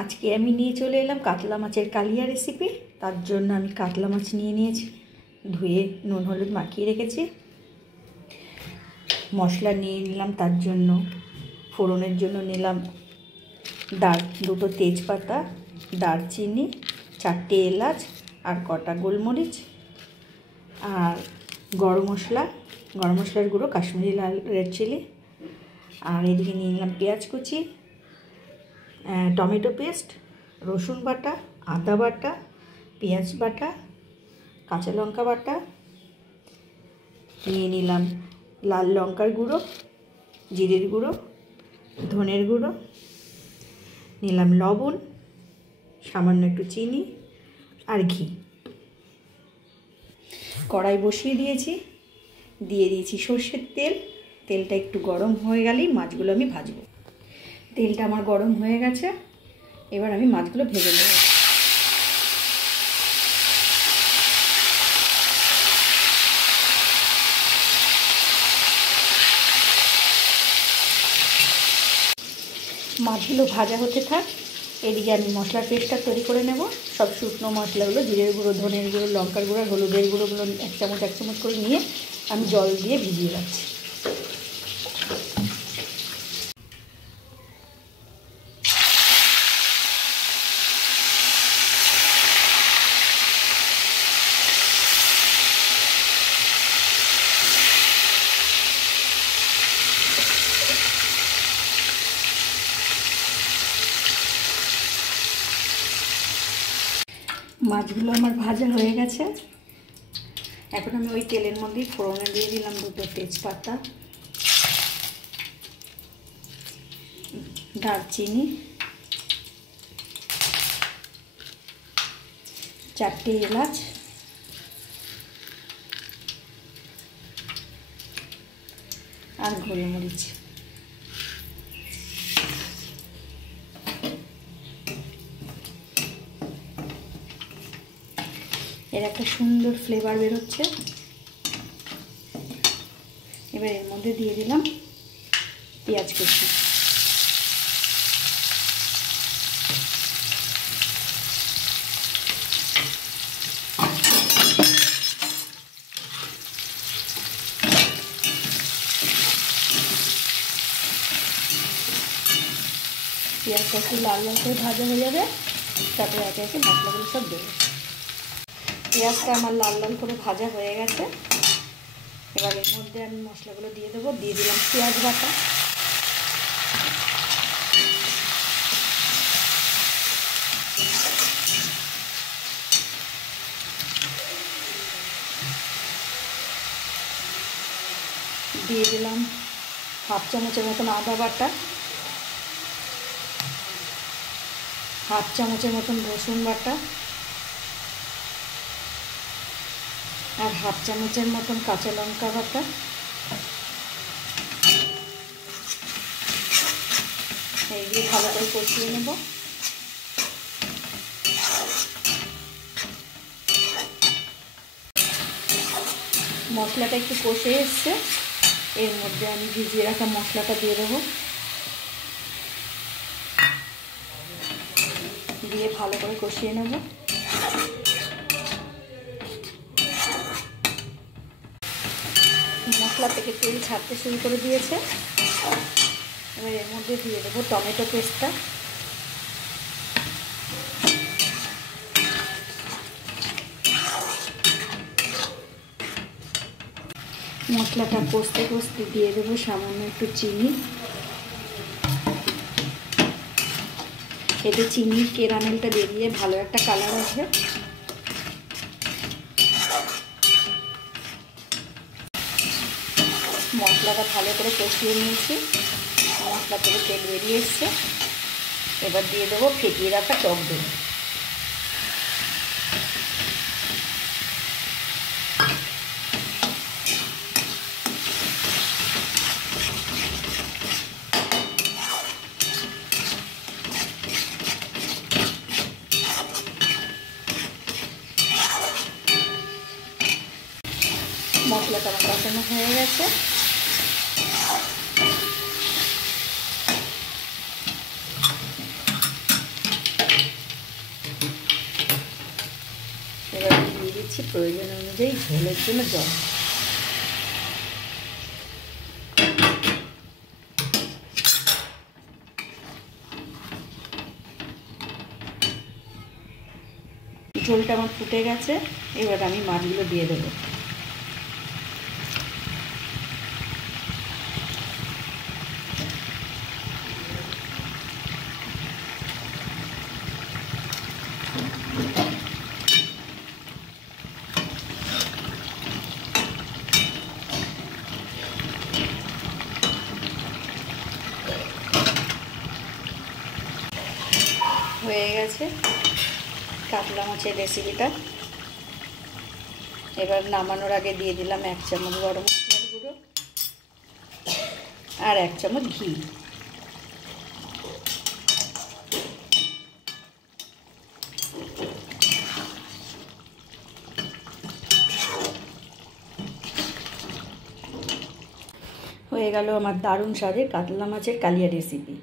আজকে আমি নিয়ে চলে এলাম কাতলা মাছের কালিয়া রেসিপি। তার জন্য আমি কাতলা মাছ নিয়ে নিয়েছি, ধুয়ে নুন হলুদ মাখিয়ে রেখেছি। মশলা নিয়ে নিলাম, তার জন্য ফোড়নের জন্য নিলাম দুটো তেজপাতা, দারচিনি, 4টে এলাচ আর কটা গোলমরিচ, আর গরম মশলার গুঁড়ো, কাশ্মীরি লাল রেড চিলি। আর এদিকে নিয়ে নিলাম পেঁয়াজ কুচি, টমেটো পেস্ট, রসুন বাটা, আদা বাটা, পেঁয়াজ বাটা, কাঁচা লঙ্কা বাটা। নিয়ে নিলাম লাল লঙ্কার গুঁড়ো, জিরের গুঁড়ো, ধনের গুঁড়ো, নিলাম লবণ, সামান্য একটু চিনি আর ঘি। কড়াই বসিয়ে দিয়েছি, দিয়ে দিয়েছি সর্ষের তেল। তেলটা একটু গরম হয়ে গেলেই মাছগুলো আমি ভাজবো। তেলটা আমার গরম হয়ে গেছে, এবার আমি মাছগুলো ভেজে নেব। মাছগুলো ভাজা হতে থাক, এদিকে আমি মশলার পেস্টটা তৈরি করে নেব। সব শুকনো মশলাগুলো, জিরের গুঁড়ো, ধনের গুঁড়ো, লঙ্কার গুঁড়ো, হলুদের গুঁড়োগুলো এক চামচ করে নিয়ে আমি জল দিয়ে ভিজিয়ে রাখছি। মাছগুলো আমার ভাজা হয়ে গেছে। এখন আমি ওই তেলের মধ্যেই ফোড়নে দিয়ে দিলাম দুটো তেজপাতা, দারচিনি, 4টে এলাচ, আর গোলমরিচ। এর একটা সুন্দর ফ্লেভার বেরোচ্ছে। এবার এর মধ্যে দিয়ে দিলাম পেঁয়াজ কুচি। পেঁয়াজটা একটু লাল লাল করে ভাজা হয়ে যাবে, তারপরে একে একে মশলাগুলো সব দেবো। পেঁয়াজটা আমার লাল লাল করে ভাজা হয়ে গেছে। এবার এর মধ্যে আমি মশলাগুলো দিয়ে দেবো। দিয়ে দিলাম পেঁয়াজ বাটা, দিয়ে দিলাম 1/2 চামচের মতন আদা বাটা, 1/2 চামচের মতন রসুন বাটা, আর 1/2 চামচের মতন কাঁচা লঙ্কা বাটা। এই দিয়ে ভালো করে কষিয়ে নেব। মশলাটা একটু কষে এসছে, এর মধ্যে আমি ভিজিয়ে রাখা মশলাটা দিয়ে দেবো। দিয়ে ভালো করে কষিয়ে নেব। মশলা থেকে তেল ছাড়তে শুরু করে দিয়েছে। এবার এর মধ্যে দিয়ে দেবো টমেটো পেস্টটা। মশলাটা কষতে কষতে দিয়ে দেবো সামান্য একটু চিনি। এতে চিনির কেরামেলটা বেরিয়ে ভালো একটা কালার আসবে। মশলাটা ভালো করে কষিয়ে নিয়েছি, মশলা থেকে তেল বেরিয়ে এসছে। এবার দিয়ে দেবো ফেটিয়ে রাখা টক দই। মশলাটা আমার কষানো হয়ে গেছে। দিচ্ছি প্রয়োজন অনুযায়ী ঝোলের জন্য জল। ঝোলটা আমার ফুটে গেছে, এবার আমি মাছগুলো দিয়ে দেবো। হয়ে গেছে কাতলা মাছের রেসিপিটা। এবার নামানোর আগে দিয়ে দিলাম 1 চামচ গরম মশলার গুঁড়ো আর 1 চামচ ঘি। হয়ে গেল আমার দারুণ স্বাদের কাতলা মাছের কালিয়া রেসিপি।